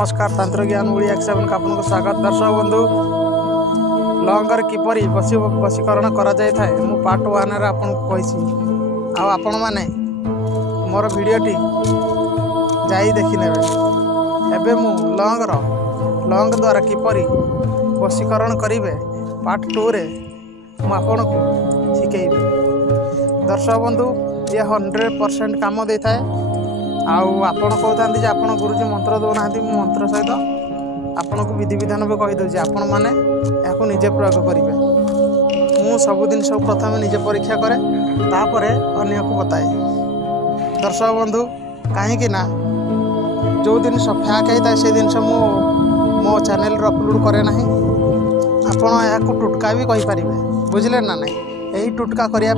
नमस्कार तंत्र ज्ञान ओडिया एक्स7 का आपको स्वागत। दर्शक बंधु लंगर किपरि वशीकरण करा जाय थाए मु पार्ट 1 रे आपन कहिसी आपण माने मोर वीडियोटी जाई देखि नेबे। एबे मु लंग द्वारा किपरि वशीकरण करिवे पार्ट 2 रे मु आपन को शिखेइबे। दर्शक बंधु ये 100% काम दे थाए। आपण कहते आप गुरुजी मंत्र दौना मंत्र सहित आपन को विधि विधान भी कहीदे आपण मैंने या निजे प्रयोग करेंगे। मु सब जिन प्रथम निजे परीक्षा करे तापर अन्य को बताए। दर्शक बंधु कहीं जो दिन फैक होता है से जिन मो चैनल अपलोड करे ना आपण या टुटका भी कहींपारे बुझे ना ना। यही टुटका करने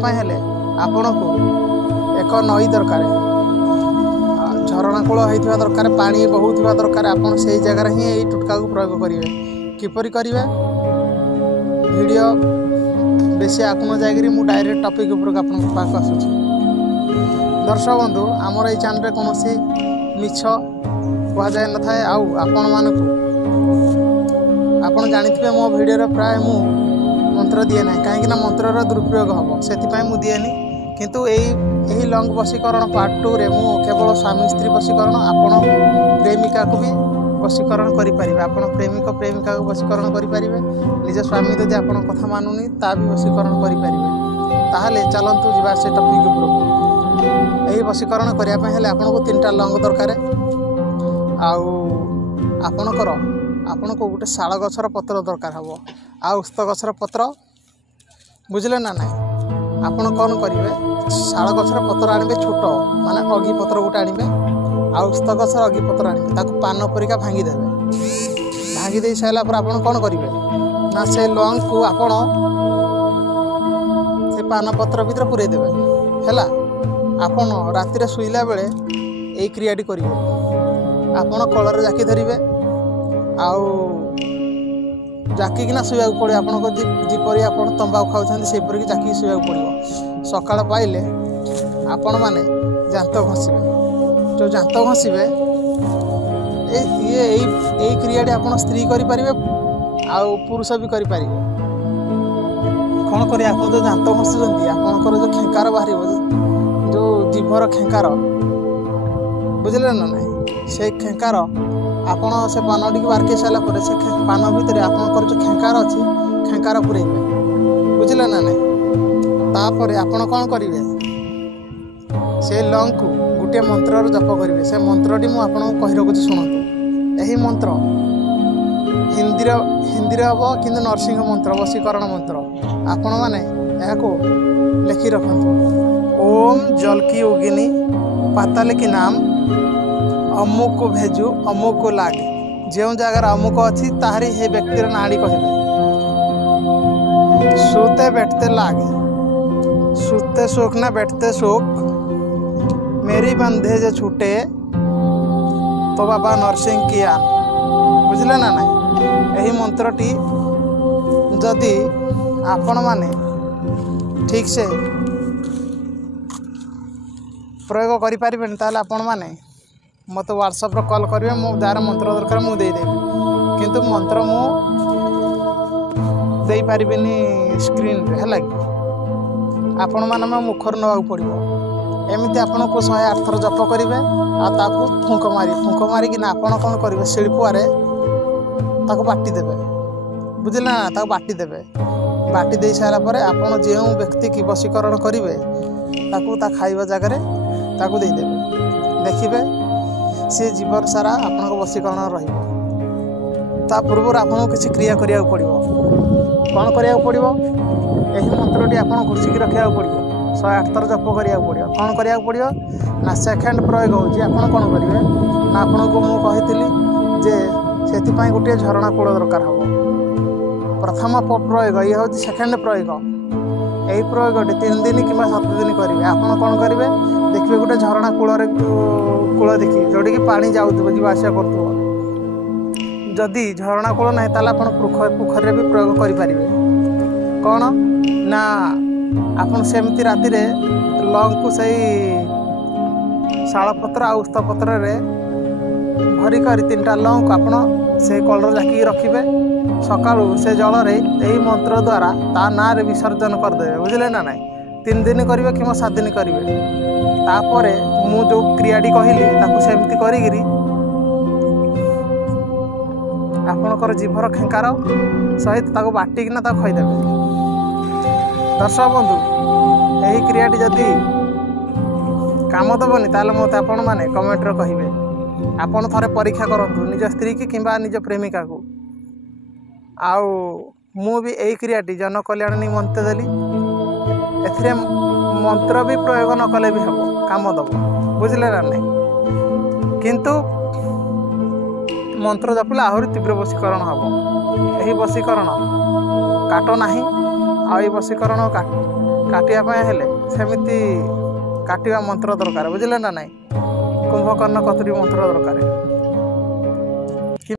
आपण को एक नई दरकार झरणा कूल होता दरकार पानी बहुत दरकार। आपड़ से जगार ही यही टुटका को प्रयोग करेंगे। किपरि करेंगे वीडियो बेसी आग न जाकर मुझे डायरेक्ट टॉपिक उपरक पाक आसूँ। दर्शक बंधु आमर ये चैनल कौन मिछ कहुए न था। आपण जानी मो वीडियो प्राय मु मंत्र दिए ना कहीं मंत्र दुरुपयोग हम से दिएनी। किंतु यही लंग वशीकरण पार्ट 2 रे मु केवल स्वामी स्त्री वशीकरण आपण प्रेमिका को भी वशीकरण करें। आपण प्रेमिक प्रेमिका को वशीकरण करें। निज स्वामी जदि आपण कथा मानुनी ता भी वशीकरण करें। ताहले चलतु जीवा से टॉपिक उपरको। यही वशीकरण करने आपन को 3टा लंग दरकार। आपण को गोटे शाल गछर पत्र दरकार हम आस्त गछर पत्र बुझले ना ना। आपण कौन करेंगे शाल गछर पत्र आने छोट माने अगी पत्र गोटे आने आस्त गछर अगी पत्र आने ताको पान परिका भांगी देवे। भांगी दे सारा पर आपण कौन करेंगे ना से लंग को आपण से पान पत्र भीतर पूरे देवे हैला। आपण राति शुईला बेले यही क्रियाटी करेंगे। आपण कलर जाकी धरिवे आउ जाकिना शुवा पड़े। आपको जीपरी आप तंबाकू खाऊँ से जाकी शुवा पड़ो। सकाल पाइले आपण मैंने जांत घसीबे। जो जांत घसीबे ये क्रियाटी आप स्त्री करें आउ पुरुष भी करें। कौन कर जो जांत घसुँच आपंकर जो खेकार बाहर जो जीभर खेकार बुझे ना ना से खेकार आपण से पान टी बारके सारापर से पान भितर आपंकर जो खेकार अच्छी खेकार पुरेबे बुझे ना ना। तापर आपण कौन करेंगे से लंग को गोटे मंत्र जप करेंगे। से मंत्रटी मुझे कही रखुच्छी शुणु। यही मंत्र हिंदी हम कि नरसिंह मंत्र वशीकरण मंत्र आपण मैंने लिखि रखु। ओम जल की उगिनी पाताल की नाम अमुक को भेजु अमुक को लागे। जो जगार अमुक अच्छी ताहरी हे व्यक्तिर नाड़ी कहे। सोते बैठते लागे सुते सुख ना बैठते सुख मेरी बंधे जे छूटे तो बाबा नरसिंह की आन बुझले ना ना। यही मंत्रटी जदि आपण माने ठीक से प्रयोग करें ताले आपण माने मत व्हाट्सएप कॉल करेंगे। मो जार मंत्र दरकार मुझे किंतु मंत्र मुझे पारि स्क्रीन है आपण मान मुखर ना पड़ो। एमती आपन को 108 थर जप करेंगे आकु फुंक मारिक आपड़ कौन करेंगे शिल्पुआरे बाटी देवे बुझे ना बाटी देवे। बाटी दे सारापर आपड़ जो व्यक्ति की वशीकरण करेंगे खाइबा जगार देदेवे। देखिए सी जीवन सारा आपन वशीकरण रा पूर्व आपको किसी क्रिया करा पड़ो। कौन करा पड़ो यही मंत्रटी आप घुषिक रखा पड़ो। 108 थर जप करा पड़ो। कौन करा पड़ो ना सेकेंड प्रयोग हो कौन करेंगे ना आपन को मुझे जे से गोटे झरणा कूल दरकार हम। प्रथम प्रयोग ये हूँ सेकेंड प्रयोग। यही प्रयोग 3 दिन कि 7 दिन करेंगे। आप कौन करेंगे देखिए गोटे झरणा कूल देखिए जोटी कि पानी जाऊब जावास कर। जदि झरणा कूल ना ताल पोखर भी प्रयोग करें। कौन ना आपन सेमती राति लंग को सही शालपत्र आ उस्तपत्र भरिक 3टा लौंग आपण से कलर जाकी रखिए सकाळू से जल यही मंत्र द्वारा ता ना रे विसर्जन करदे बुझे ना ना 3 दिन करेंगे कि 7 दिन करेंगे तापर मु जो क्रियाटी कहली सेमती करी आपणकर जीभर खेंकार सहित बाटिकिना खईदेवे। दर्शक बंधु यही क्रियाटी जदि काम दबनी ताले मत आपण मैंने कमेंट कहे आपण थे परीक्षा करूँ निज स्त्री की किंबा निज प्रेमिका को आउ मु भी यही क्रियाटी जन कल्याण निमंत्रण देली ए मंत्र भी प्रयोग न कले भी हम काम दब बुझले ना नहीं किंतु मंत्र जपिले आहरी तीव्र वशीकरण हम यही वशीकरण काट ना आई वशीकरण काटिया हेले सेमिति काटिया मंत्र दरकार बुझले ना नहीं कुंभकर्ण कतुरी मंत्र दरकार।